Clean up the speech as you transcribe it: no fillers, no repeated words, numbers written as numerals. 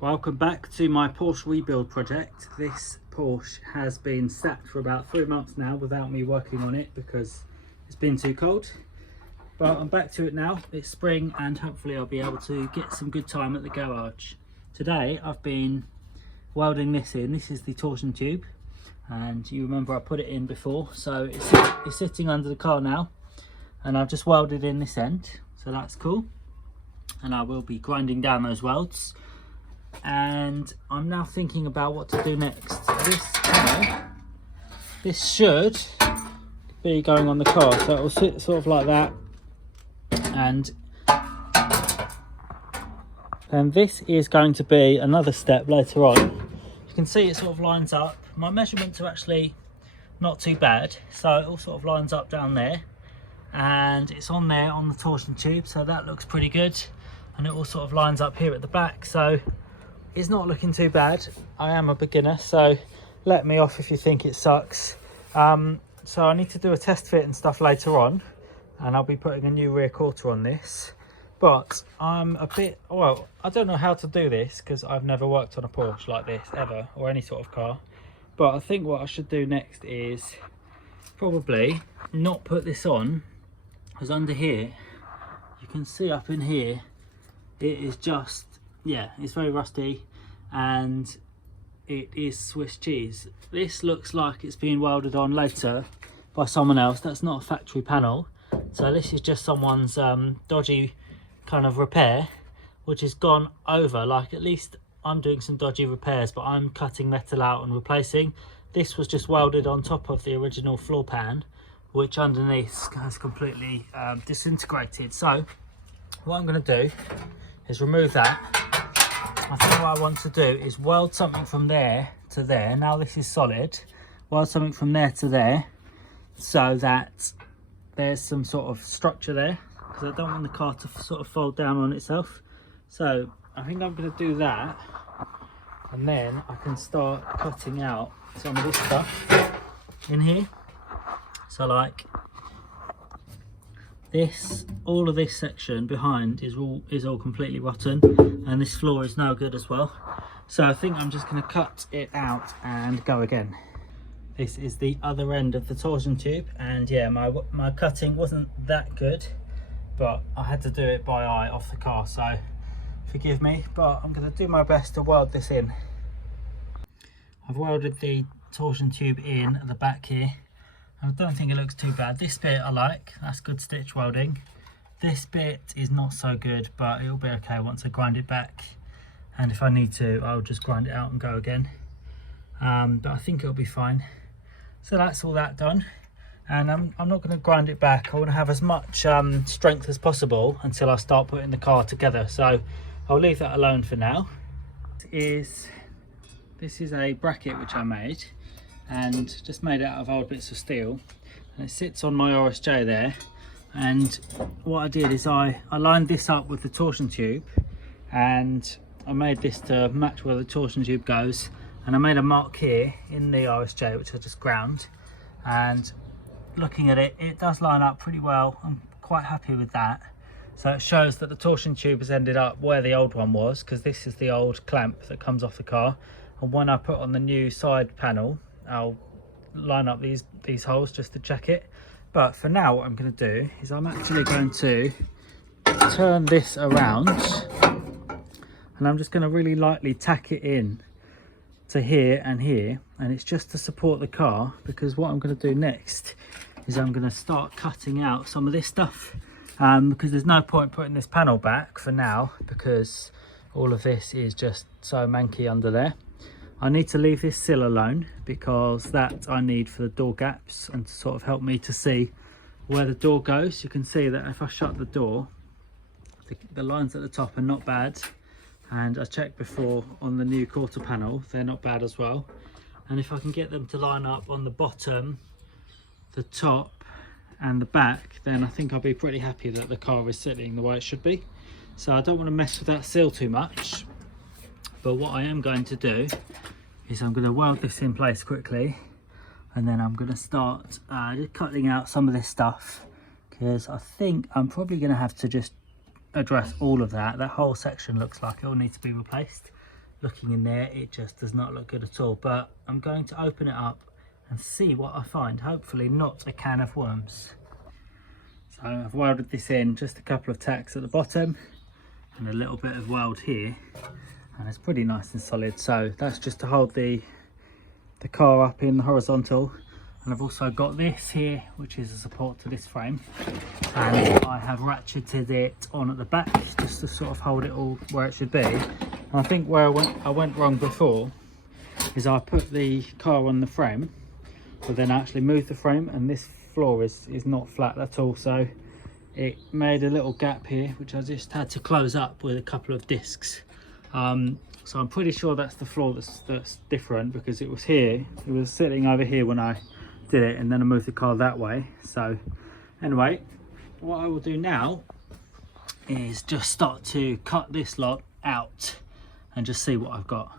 Welcome back to my Porsche rebuild project. This Porsche has been sat for about 3 months now without me working on it because it's been too cold. But I'm back to it now. It's spring and hopefully I'll be able to get some good time at the garage. Today I've been welding this in. This is the torsion tube, and you remember I put it in before, so it's sitting under the car now, and I've just welded in this end, so that's cool. And I will be grinding down those welds. And I'm now thinking about what to do next. This should be going on the car, so it will sit sort of like that, and then this is going to be another step later on. You can see it sort of lines up. My measurements are actually not too bad, so it all sort of lines up down there, and it's on there on the torsion tube, so that looks pretty good. And it all sort of lines up here at the back, so it's not looking too bad. I am a beginner, so let me off if you think it sucks. So I need to do a test fit and stuff later on, and I'll be putting a new rear quarter on this. But I'm a bit, well, I don't know how to do this because I've never worked on a Porsche like this ever, or any sort of car. But I think what I should do next is probably not put this on, because under here, you can see up in here, it is just, yeah, it's very rusty and it is Swiss cheese. This looks like it's being welded on later by someone else. That's not a factory panel, so this is just someone's dodgy kind of repair, which has gone over. Like, at least I'm doing some dodgy repairs, but I'm cutting metal out and replacing. This was just welded on top of the original floor pan, which underneath has completely disintegrated. So what I'm going to do is remove that. I think what I want to do is weld something from there to there. Now this is solid. Weld something from there to there, so that there's some sort of structure there, because I don't want the car to sort of fold down on itself. So I think I'm going to do that, and then I can start cutting out some of this stuff in here. So like this, all of this section behind is all completely rotten, and this floor is no good as well. So I think I'm just going to cut it out and go again. This is the other end of the torsion tube, and yeah, my cutting wasn't that good, but I had to do it by eye off the car, so forgive me, but I'm going to do my best to weld this in. I've welded the torsion tube in at the back here. I don't think it looks too bad. This bit I like, that's good stitch welding. This bit is not so good, but it'll be okay once I grind it back. And if I need to, I'll just grind it out and go again. But I think it'll be fine. So that's all that done. And I'm not going to grind it back. I want to have as much strength as possible until I start putting the car together. So I'll leave that alone for now. This is a bracket which I made, and just made out of old bits of steel, and it sits on my RSJ there. And what I did is I lined this up with the torsion tube, and I made this to match where the torsion tube goes, and I made a mark here in the RSJ which I just ground, and looking at it, it does line up pretty well. I'm quite happy with that. So it shows that the torsion tube has ended up where the old one was, because this is the old clamp that comes off the car, and when I put on the new side panel, I'll line up these holes just to check it. But for now, what I'm going to do is I'm actually going to turn this around, and I'm just going to really lightly tack it in to here and here, and it's just to support the car, because what I'm going to do next is I'm going to start cutting out some of this stuff, because there's no point putting this panel back for now, because all of this is just so manky under there. I need to leave this sill alone, because that I need for the door gaps and to sort of help me to see where the door goes. You can see that if I shut the door, the lines at the top are not bad, and I checked before on the new quarter panel, they're not bad as well. And if I can get them to line up on the bottom, the top and the back, then I think I'll be pretty happy that the car is sitting the way it should be. So I don't want to mess with that sill too much, but what I am going to do is I'm going to weld this in place quickly, and then I'm going to start just cutting out some of this stuff, because I think I'm probably going to have to just address all of that. That whole section looks like it will need to be replaced. looking in there, it just does not look good at all. But I'm going to open it up and see what I find. Hopefully not a can of worms. So I've welded this in, just a couple of tacks at the bottom and a little bit of weld here, and it's pretty nice and solid. So that's just to hold the car up in the horizontal. And I've also got this here, which is a support to this frame, and I have ratcheted it on at the back just to sort of hold it all where it should be. And I think where I went wrong before is I put the car on the frame, but then I actually moved the frame, and this floor is not flat at all, so it made a little gap here which I just had to close up with a couple of discs. So I'm pretty sure that's the floor that's different, because it was here, it was sitting over here when I did it, and then I moved the car that way. So anyway, what I will do now is just start to cut this lot out and just see what I've got.